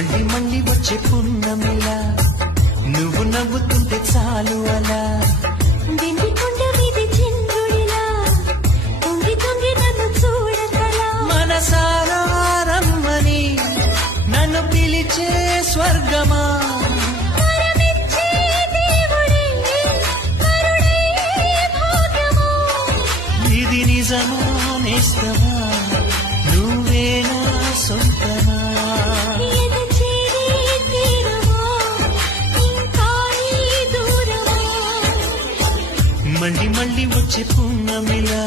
మళ్ళీ మళ్ళీ వచ్చే పున్నమిలా నువ్వు నవ్వుతుంటే చాలు అలా వెండి కొండ మీద చంద్రుడిలా తొంగి తొంగి నన్ను చూడగలా మనసారా రమ్మని నన్ను పిలిచే స్వర్గమా వరమిచ్చే దేవుడే కరుణే భాగ్యమా ఇది నిజమా నేస్తమా నువ్వేనా సొంతమా మళ్ళీ మళ్ళీ వచ్చే పున్నమిలా